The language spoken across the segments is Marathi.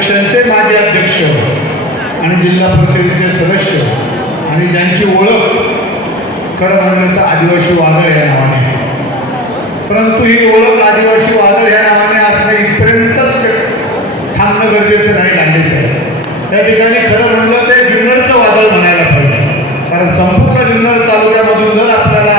माजी अध्यक्ष आणि जिल्हा परिषदेचे सदस्य आणि ज्यांची ओळख खरं म्हणलं तर आदिवासी वादळ या नावाने परंतु ही ओळख आदिवासी वादळ या नावाने असणे इथपर्यंतच थांबणं गरजेचं नाही लांडे साहेब. त्या ठिकाणी खरं म्हणलं ते जुन्नरचं वादळ म्हणायला पाहिजे. कारण संपूर्ण जुन्नर तालुक्यामधून जर आपल्याला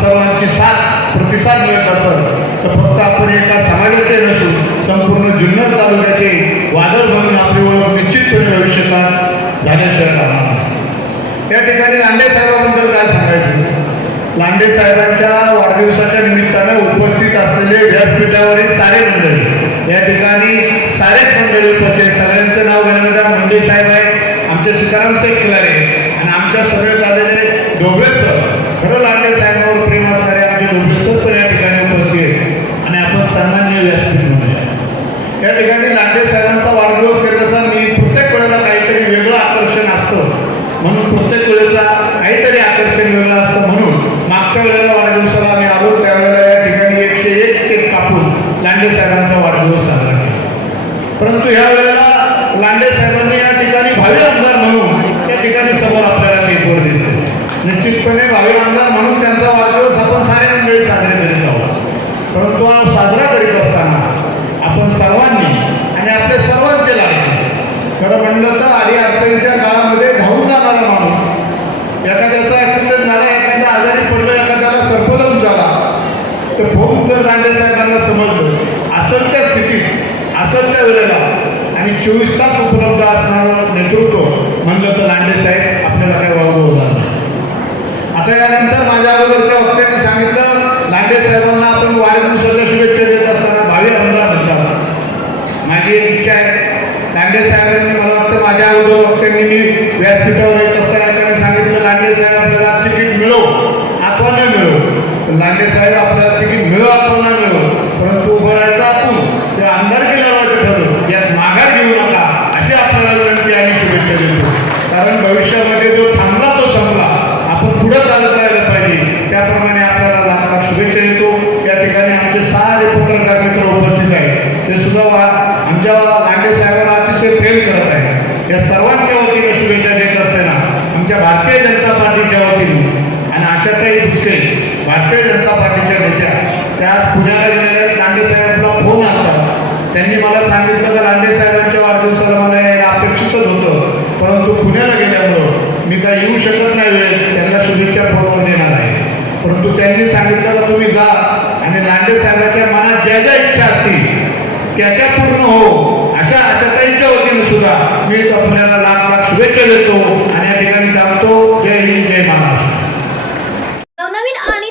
सर्वांची साथ प्रतिसाद मिळत असेल तर फक्त आपण एका समाजाचे नसून संपूर्ण जुन्नर तालुक्याचे वादळ म्हणून आपली ओळख निश्चितपणे भविष्यकाळात झाल्याशिवाय त्या ठिकाणी लांडे साहेबांबद्दल काय सांगायचं? लांडे साहेबांच्या वाढदिवसाच्या निमित्तानं उपस्थित असलेले व्यासपीठावरील सारे मंडळी या ठिकाणी सारेच मंडळी उपस्थित सगळ्यांचं नाव घेण्यामध्ये मुंडे साहेब आहे आमचे सीताराम शेख खिलारे आणि आमच्या सगळे आलेले डोबळे सर खरं लांडे साहेब प्रेम असणारे आमचे डोबळे सर पण या ठिकाणी उपस्थित आहेत आणि आपण सामान्य व्यासपीठ म्हणूया या ठिकाणी लांडे साहेबांचा वाढदिवस करत असताना मी प्रत्येक वेळेला काहीतरी वेगळं आकर्षण असतं म्हणून प्रत्येक वेळेचा काहीतरी आकर्षण वेगळं असतं म्हणून मागच्या वेळेला वाढदिवसाला आम्ही आलो त्यावेळेला या ठिकाणी एकशे एक केक कापून लांडे साहेबांचा वाढदिवस साजरा केला. परंतु ह्या वेळेला लांडे साहेबांनी या ठिकाणी भावी आमदार म्हणून या ठिकाणी समोर आपल्याला पेपर दिसतो निश्चितपणे भावी आमदार म्हणून त्यांचा वाढदिवस आपण सारे मंडळी साजरे करीत आहोत. परंतु हा साजरा करीत असताना आपण सर्वांनी आणि आपले सर्वांचे लागले खरं म्हणलं तर आधी अडचणीच्या काळामध्ये धावून जाणारा माणूस एखाद्याचा ऍक्सिडेंट झाला एखादा आजारी पडलं एखाद्याला सर्पदंश झाला तर फोन जर लांडे साहेबांना असेल त्या स्थितीत असेल त्या वेळेला आणि चोवीस तास उपलब्ध असणारं नेतृत्व म्हणलं तर लांडे साहेब आपल्याला काय वावगं होणार आता यानंतर माझ्या अगोदरच्या वक्त्याने सांगितलं लांडे साहेबांना आपण वाढदिवसाच्या शुभेच्छा देत असताना भावी आमदार म्हणतात. माझी एक इच्छा आहे लांडे साहेबांनी मला वाटतं माझ्या अगोदर वक्त्यांनी मी व्यासपीठावर येत असताना सांगितलं लांडे साहेब आपल्याला तिकीट मिळव अथवा न मिळो तर लांडे साहेब आपल्याला तिकीट मिळव अथवा न मिळो परंतु उभं राहायचं आपण ते आमदारकी लढवायचं ठरवलं यात माघार घेऊ नका अशी आपल्याला विनंती आणि शुभेच्छा देतो कारण भविष्यामध्ये जो थांबला तो संपला आपण पुढे चालत राहिलं पाहिजे त्याप्रमाणे आपल्याला लाख लाख शुभेच्छा देतो या ठिकाणी आमचे सारे पत्रकार मित्र उपस्थित आहेत ते सुद्धा वा आमच्या लांडे साहेबांना अतिशय प्रेम करत आहे या सर्वांच्या वतीने शुभेच्छा देत असताना आमच्या भारतीय जनता पार्टीच्या वतीने आणि आशा काही भारतीय जनता पार्टीच्या नेत्या त्या पुण्याला गेलेल्या लांडे साहेबांना फोन आला त्यांनी मला सांगितलं की लांडे साहेबांच्या वाढदिवसाला मला यायला अपेक्षितच होतं परंतु पुण्याला गेल्यामुळं मी काय येऊ शकत नाही वेळ त्यांना शुभेच्छा फोनवर देणार आहे. परंतु त्यांनी सांगितलं का तुम्ही जा आणि लांडे साहेबांच्या मनात ज्या ज्या इच्छा असतील त्या त्या पूर्ण हो. अशा आशाताईंच्या वतीनं सुद्धा. मी आपल्याला लाख लाख शुभेच्छा देतो आणि या ठिकाणी थांबतो जय हिंद जय महाराष्ट्र नवनवीन आणि